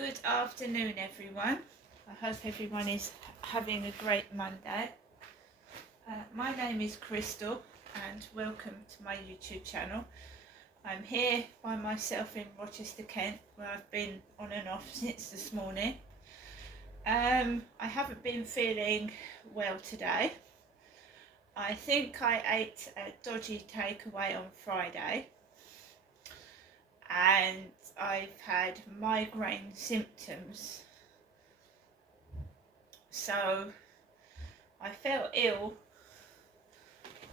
Good afternoon, everyone. I hope everyone is having a great Monday. My name is Crystal and welcome to my YouTube channel. I'm here by myself in Rochester, Kent, where I've been on and off since this morning. I haven't been feeling well today. I think I ate a dodgy takeaway on Friday and I've had migraine symptoms. So I felt ill,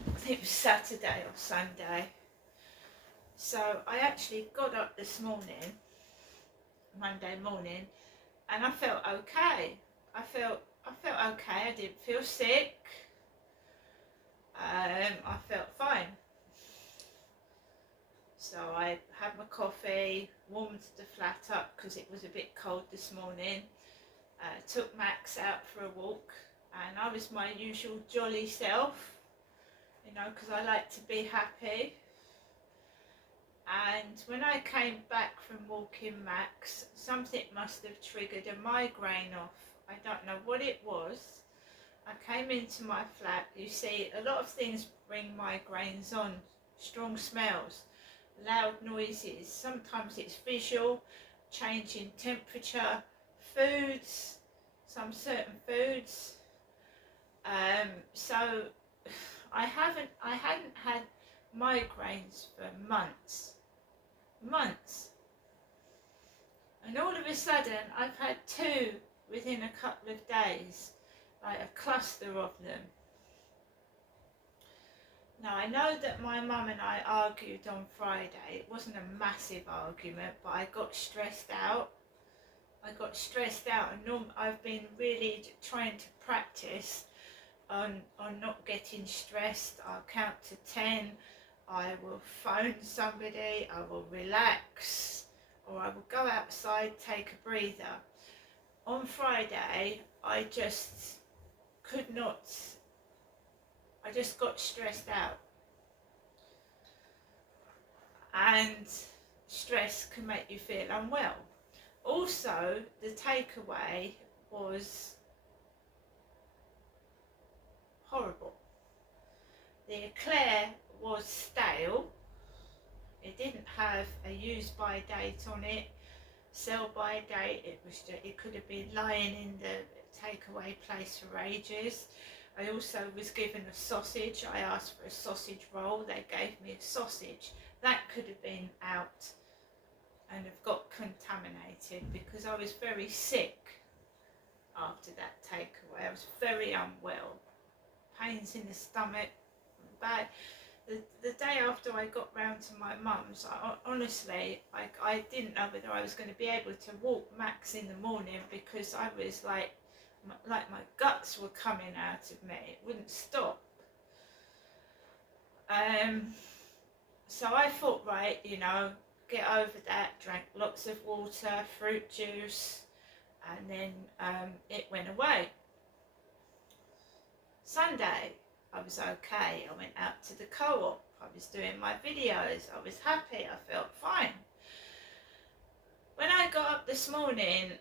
I think it was Saturday or Sunday. So I actually got up this morning, Monday morning, and I felt okay. I felt okay. I didn't feel sick. I felt fine. So I had my coffee, warmed the flat up because it was a bit cold this morning. Took Max out for a walk, and I was my usual jolly self, you know, because I like to be happy. And when I came back from walking Max, something must have triggered a migraine off. I don't know what it was. I came into my flat. You see, a lot of things bring migraines on. Strong smells, loud noises. Sometimes it's visual, change in temperature, foods, some certain foods. So I hadn't had migraines for months, and all of a sudden I've had two within a couple of days, like a cluster of them. Now I know that my mum and I argued on Friday. It wasn't a massive argument, but I got stressed out. And I've been really trying to practice on not getting stressed. I'll count to 10. I will phone somebody, I will relax, or I will go outside, take a breather. On Friday, I just could not, I just got stressed out. And stress can make you feel unwell. Also, the takeaway was horrible. The eclair was stale. It didn't have a use by date on it, sell by date. It could have been lying in the takeaway place for ages. I also was given a sausage. I asked for a sausage roll. They gave me a sausage. That could have been out and have got contaminated because I was very sick after that takeaway. I was very unwell. Pains in the stomach, bad. The day after I got round to my mum's, honestly, I didn't know whether I was going to be able to walk Max in the morning because I was like my guts were coming out of me. It wouldn't stop. So I thought, right, you know, get over that, drank lots of water, fruit juice, and then it went away. Sunday, I was okay. I went out to the co-op. I was doing my videos. I was happy. I felt fine. When I got up this morning,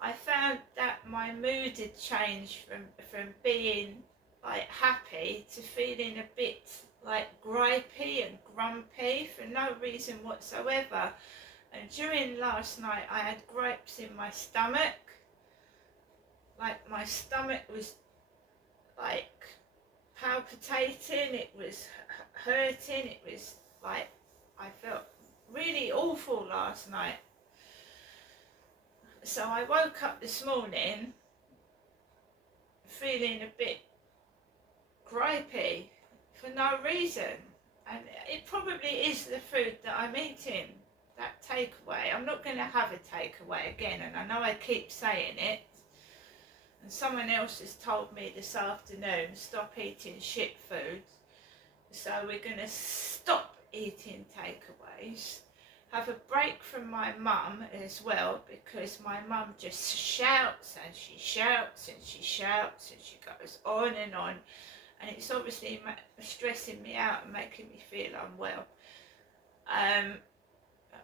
I found that my mood had changed from being like happy to feeling a bit like gripey and grumpy for no reason whatsoever. And during last night, I had gripes in my stomach. Like my stomach was like palpitating, it was hurting, it was like I felt really awful last night. So I woke up this morning feeling a bit gripey for no reason, and it probably is the food that I'm eating, that takeaway. I'm not going to have a takeaway again, and I know I keep saying it. And someone else has told me this afternoon, stop eating shit food. So we're going to stop eating takeaways. Have a break from my mum as well, because my mum just shouts and she shouts and she shouts and she goes on. And it's obviously stressing me out and making me feel unwell.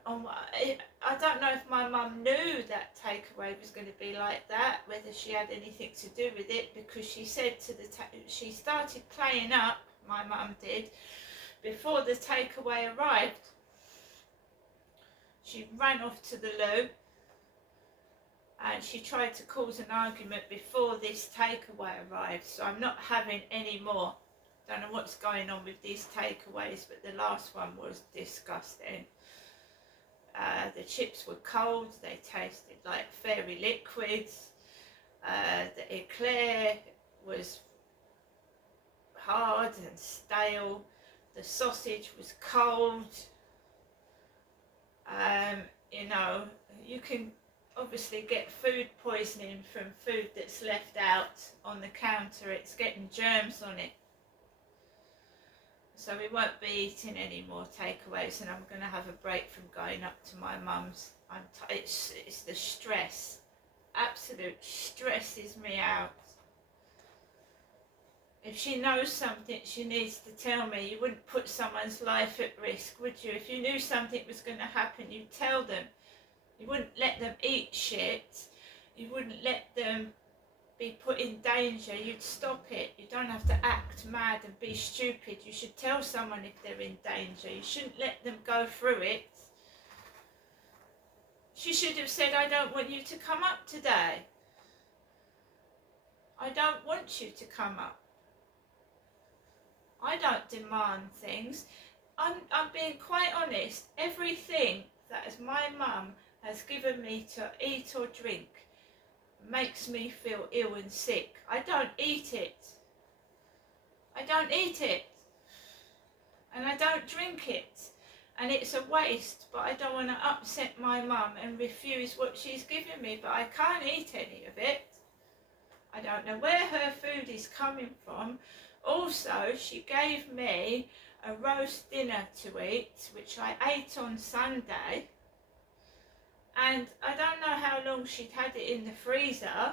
I don't know if my mum knew that takeaway was going to be like that, whether she had anything to do with it, because she said to she started playing up, my mum did, before the takeaway arrived. She ran off to the loo and she tried to cause an argument before this takeaway arrived, so I'm not having any more. Don't know what's going on with these takeaways, but the last one was disgusting. The chips were cold, they tasted like fairy liquids. The eclair was hard and stale. The sausage was cold. You know, you can obviously get food poisoning from food that's left out on the counter. It's getting germs on it. So we won't be eating any more takeaways, and I'm going to have a break from going up to my mum's. It's the stress. Absolute stresses me out. If she knows something, she needs to tell me. You wouldn't put someone's life at risk, would you? If you knew something was going to happen, you'd tell them. You wouldn't let them eat shit. You wouldn't let them be put in danger. You'd stop it. You don't have to act mad and be stupid. You should tell someone if they're in danger. You shouldn't let them go through it. She should have said, I don't want you to come up today. I don't want you to come up. I don't demand things. I'm being quite honest. Everything that my mum has given me to eat or drink makes me feel ill and sick. I don't eat it. I don't eat it. And I don't drink it. And it's a waste, but I don't want to upset my mum and refuse what she's given me, but I can't eat any of it. I don't know where her food is coming from. Also, she gave me a roast dinner to eat, which I ate on Sunday. And I don't know how long she'd had it in the freezer,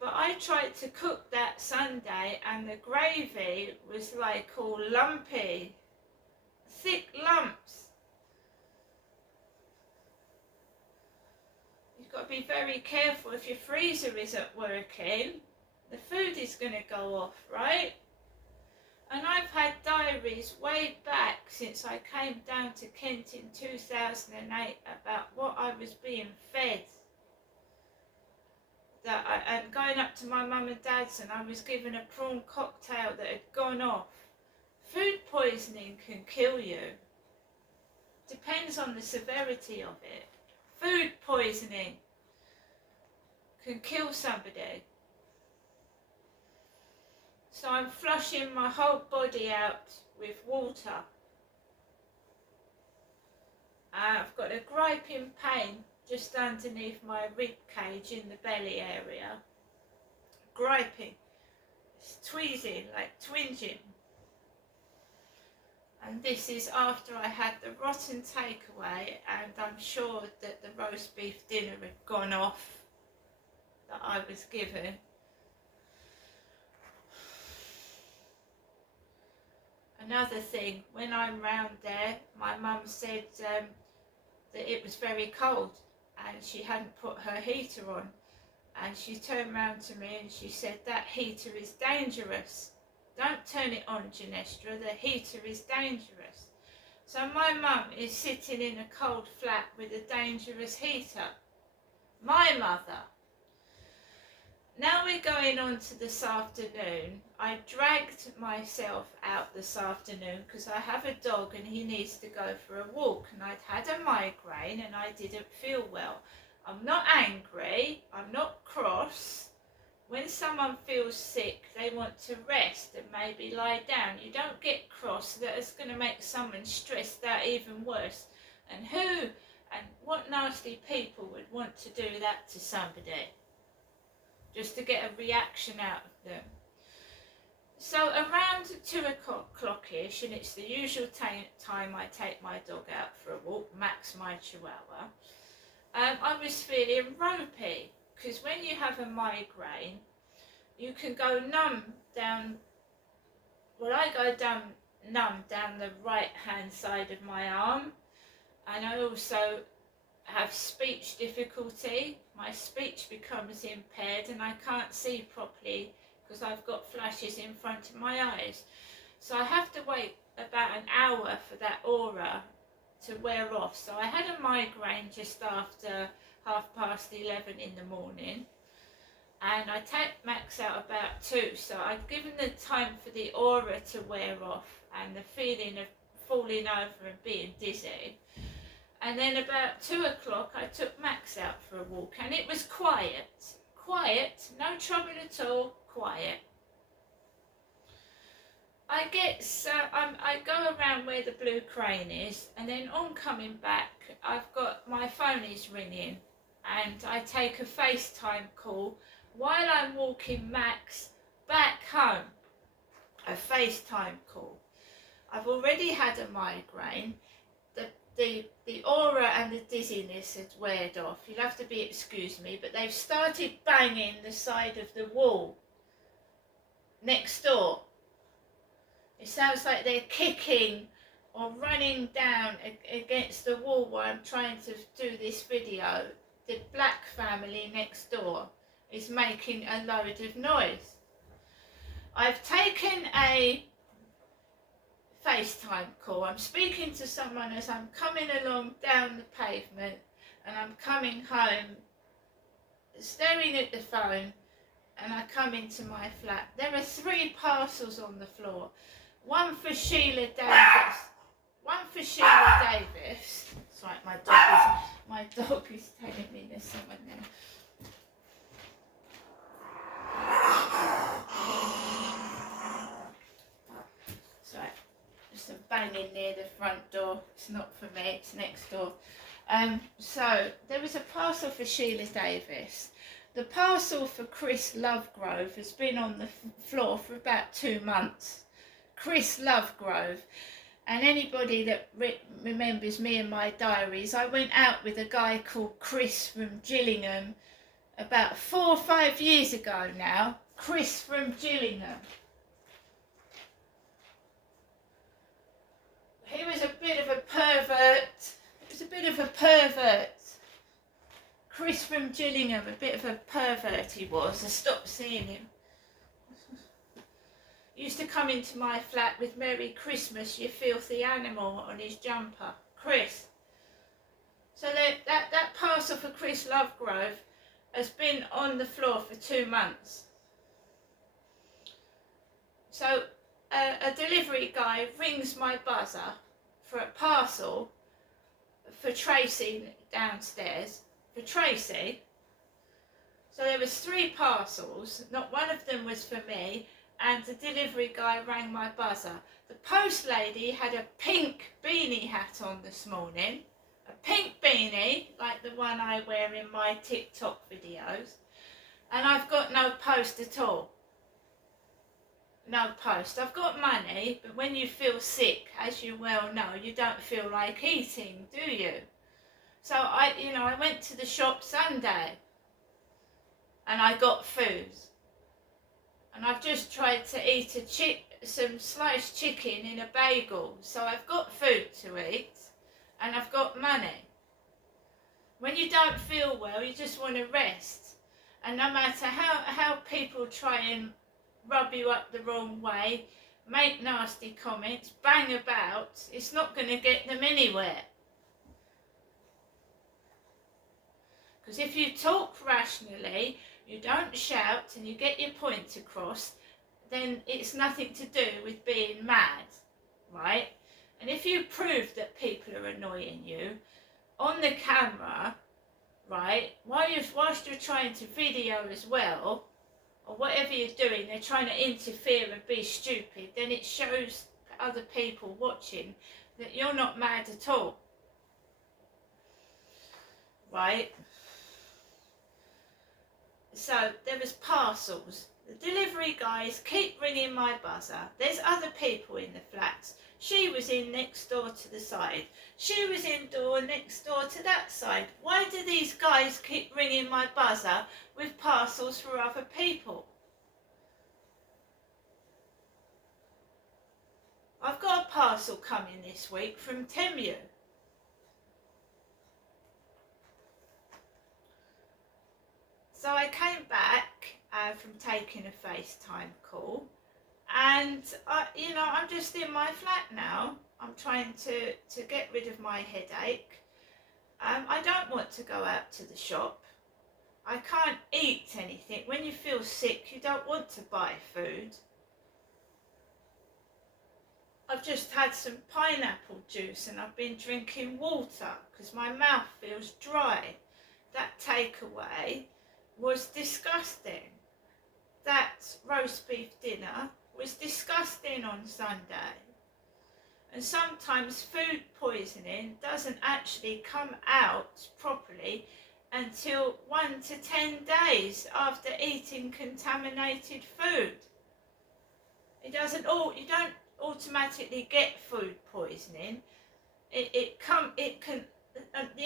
but I tried to cook that Sunday and the gravy was like all lumpy, thick lumps. You've got to be very careful. If your freezer isn't working, the food is going to go off, right? And I've had diaries way back since I came down to Kent in 2008 about what I was being fed. And going up to my mum and dad's, and I was given a prawn cocktail that had gone off. Food poisoning can kill you. Depends on the severity of it. Food poisoning can kill somebody. So I'm flushing my whole body out with water. I've got a griping pain just underneath my rib cage in the belly area. Griping. It's tweezing, like twinging. And this is after I had the rotten takeaway, and I'm sure that the roast beef dinner had gone off that I was given. Another thing, when I'm round there, my mum said that it was very cold and she hadn't put her heater on. And she turned round to me and she said, that heater is dangerous. Don't turn it on, Ginestra, the heater is dangerous. So my mum is sitting in a cold flat with a dangerous heater. My mother. Now we're going on to this afternoon. I dragged myself out this afternoon because I have a dog and he needs to go for a walk, and I'd had a migraine and I didn't feel well. I'm not angry, I'm not cross. When someone feels sick, they want to rest and maybe lie down. You don't get cross. That is going to make someone stressed out even worse. And who and what nasty people would want to do that to somebody? Just to get a reaction out of them. So around 2 o'clock-ish, and it's the usual time I take my dog out for a walk, Max, my Chihuahua, I was feeling ropey, because when you have a migraine, you can go numb down, well, I go down numb down the right hand side of my arm, and I also have speech difficulty. My speech becomes impaired and I can't see properly because I've got flashes in front of my eyes. So I have to wait about an hour for that aura to wear off. So I had a migraine just after 11:30 in the morning, and I take Max out about 2, so I'd given the time for the aura to wear off and the feeling of falling over and being dizzy. And then about 2 o'clock I took Max out for a walk, and it was quiet, no trouble at all, quiet. I go around where the Blue Crane is, and then on coming back I've got my phone is ringing, and I take a FaceTime call while I'm walking Max back home. A FaceTime call. I've already had a migraine. The aura and the dizziness had weared off. You'll have to excuse me, but they've started banging the side of the wall next door. It sounds like they're kicking or running down against the wall while I'm trying to do this video. The Black family next door is making a load of noise. I've taken a FaceTime call. I'm speaking to someone as I'm coming along down the pavement, and I'm coming home, staring at the phone, and I come into my flat. There are 3 parcels on the floor. One for Sheila Davis. It's like my dog is telling me there's someone there. So there's a banging near the front door. It's not for me, it's next door. So there was a parcel for Sheila Davis. The parcel for Chris Lovegrove has been on the floor for about 2 months. Chris Lovegrove. And anybody that remembers me and my diaries, I went out with a guy called Chris from Gillingham about 4 or 5 years ago now. Chris from Gillingham. He was a bit of a pervert. Chris from Gillingham, a bit of a pervert he was. I stopped seeing him. He used to come into my flat with "Merry Christmas, you filthy animal" on his jumper. Chris. So that parcel for Chris Lovegrove has been on the floor for 2 months. So a delivery guy rings my buzzer for a parcel for Tracy downstairs. For Tracy. So there was 3 parcels, not one of them was for me, and the delivery guy rang my buzzer. The post lady had a pink beanie hat on this morning, a pink beanie like the one I wear in my TikTok videos, and I've got no post at all. No post. I've got money, but when you feel sick, as you well know, you don't feel like eating, do you? So I went to the shop Sunday and I got food. And I've just tried to eat some sliced chicken in a bagel. So I've got food to eat and I've got money. When you don't feel well, you just want to rest. And no matter how people try and rub you up the wrong way, make nasty comments, bang about, it's not going to get them anywhere. Because if you talk rationally, you don't shout and you get your point across, then it's nothing to do with being mad, right? And if you prove that people are annoying you on the camera, right, whilst you're trying to video as well, or whatever you're doing, they're trying to interfere and be stupid, then it shows other people watching that you're not mad at all, right? So there was parcels. The delivery guys keep ringing my buzzer. There's other people in the flats. She was in next door to the side. She was in door next door to that side. Why do these guys keep ringing my buzzer with parcels for other people? I've got a parcel coming this week from Temu. So I came back from taking a FaceTime call, and I'm just in my flat now. I'm trying to get rid of my headache. I don't want to go out to the shop. I can't eat anything. When you feel sick, you don't want to buy food. I've just had some pineapple juice and I've been drinking water because my mouth feels dry. That takeaway was disgusting. That roast beef dinner was disgusting on Sunday. And sometimes food poisoning doesn't actually come out properly until 1 to 10 days after eating contaminated food. You don't automatically get food poisoning. The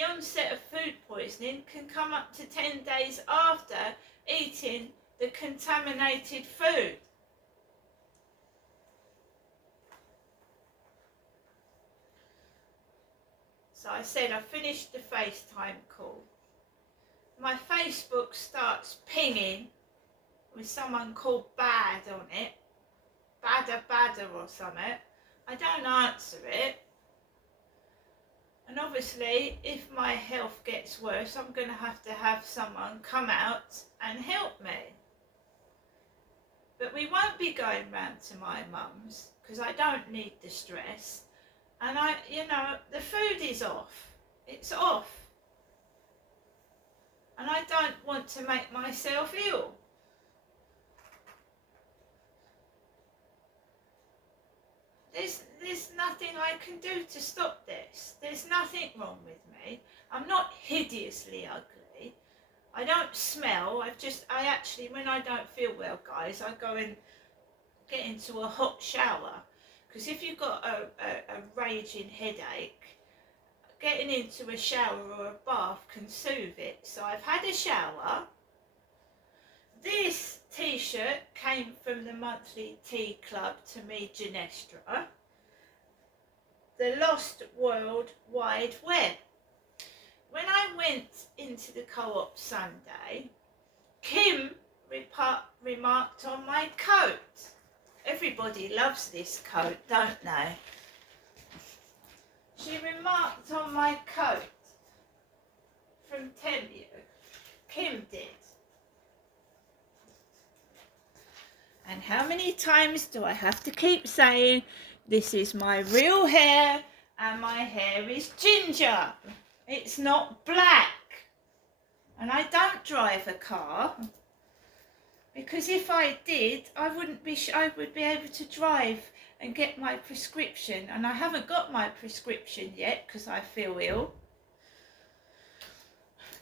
onset of food poisoning can come up to 10 days after eating the contaminated food. So I said I finished the FaceTime call. My Facebook starts pinging with someone called Bad on it. Badder or something. I don't answer it. And obviously, if my health gets worse, I'm going to have someone come out and help me. But we won't be going round to my mum's because I don't need the stress. And the food is off. It's off. And I don't want to make myself ill. There's nothing I can do to stop this. There's nothing wrong with me. I'm not hideously ugly. I don't smell. I actually, when I don't feel well, guys, I go and get into a hot shower. Because if you've got a raging headache, getting into a shower or a bath can soothe it. So I've had a shower. This t-shirt came from the monthly tea club to me, Genestra. The Lost World Wide Web. When I went into the Co-op Sunday, Kim remarked on my coat. Everybody loves this coat, don't they? She remarked on my coat from Temu. Kim did. And how many times do I have to keep saying, this is my real hair and my hair is ginger. It's not black. And I don't drive a car because if I did, I would be able to drive and get my prescription. And I haven't got my prescription yet because I feel ill.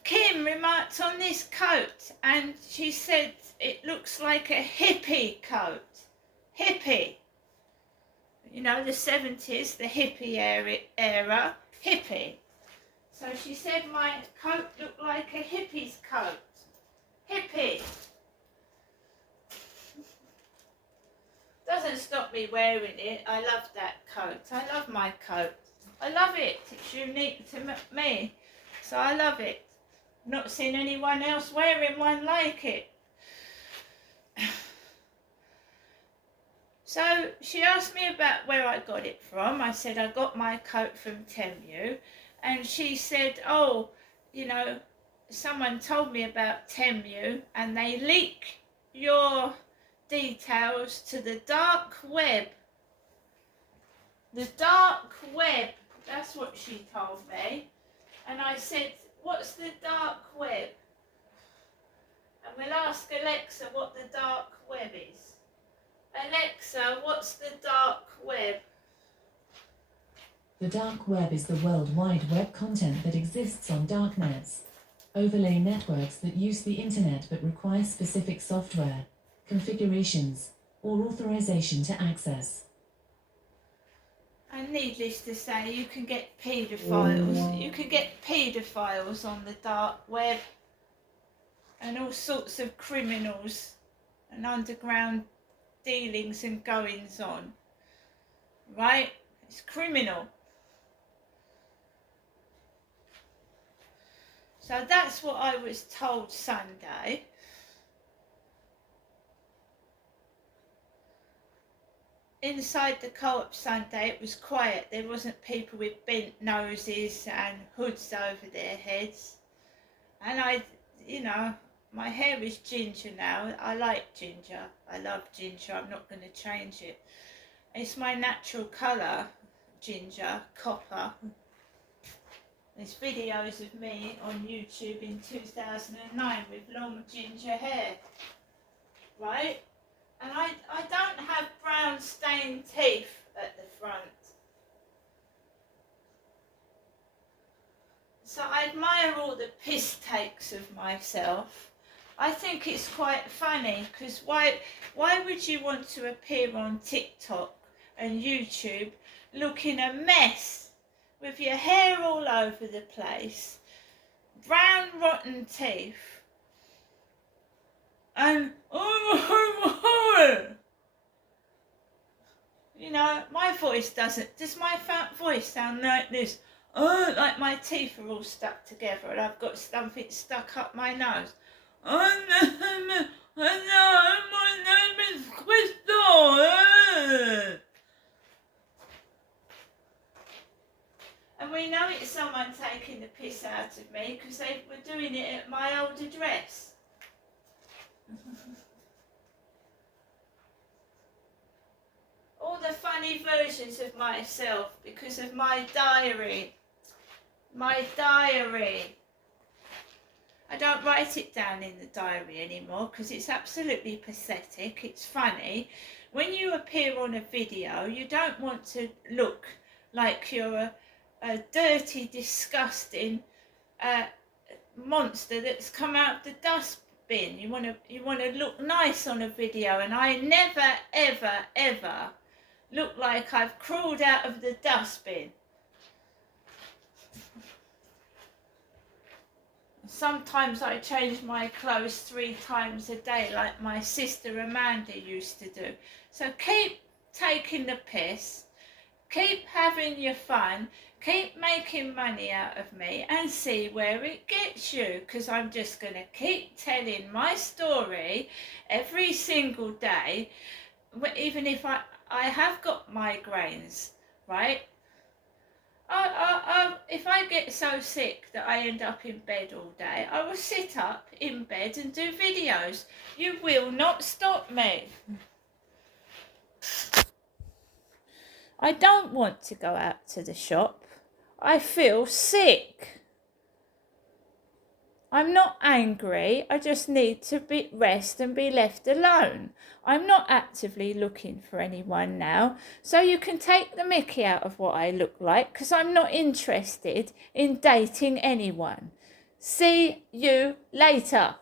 Kim remarked on this coat and she said it looks like a hippie coat. Hippie. You know, the 70s, the hippie era, hippie. So she said my coat looked like a hippie's coat. Hippie. Doesn't stop me wearing it. I love that coat. I love my coat. I love it. It's unique to me. So I love it. Not seen anyone else wearing one like it. So she asked me about where I got it from. I said I got my coat from Temu. And she said, oh, someone told me about Temu and they leak your details to the dark web. The dark web, that's what she told me. And I said, what's the dark web? And we'll ask Alexa what the dark web is. Alexa, what's the dark web? The dark web is the World Wide Web content that exists on darknets. Overlay networks that use the internet but require specific software, configurations, or authorization to access. And needless to say, you can get paedophiles. You can get paedophiles on the dark web. And all sorts of criminals and underground dealings and goings on. right? It's criminal. So that's what I was told Sunday. Inside the Co-op Sunday, it was quiet. There wasn't people with bent noses and hoods over their heads. And my hair is ginger now. I like ginger. I love ginger. I'm not going to change it. It's my natural colour, ginger, copper. There's videos of me on YouTube in 2009 with long ginger hair, right? And I don't have brown stained teeth at the front. So I admire all the piss takes of myself. I think it's quite funny, because why would you want to appear on TikTok and YouTube looking a mess with your hair all over the place, brown rotten teeth, and my voice doesn't. Does my voice sound like this? Like my teeth are all stuck together and I've got something stuck up my nose. My name is Crystal. And we know it's someone taking the piss out of me because they were doing it at my old address. All the funny versions of myself because of my diary. My diary. I don't write it down in the diary anymore because it's absolutely pathetic. It's funny. When you appear on a video, you don't want to look like you're a dirty, disgusting monster that's come out of the dustbin. You want to look nice on a video, and I never, ever, ever look like I've crawled out of the dustbin. Sometimes I change my clothes 3 times a day like my sister Amanda used to do. So keep taking the piss, keep having your fun, keep making money out of me and see where it gets you, because I'm just going to keep telling my story every single day, even if I have got migraines, right? If I get so sick that I end up in bed all day, I will sit up in bed and do videos. You will not stop me. I don't want to go out to the shop. I feel sick. I'm not angry, I just need to rest and be left alone. I'm not actively looking for anyone now, so you can take the mickey out of what I look like, because I'm not interested in dating anyone. See you later.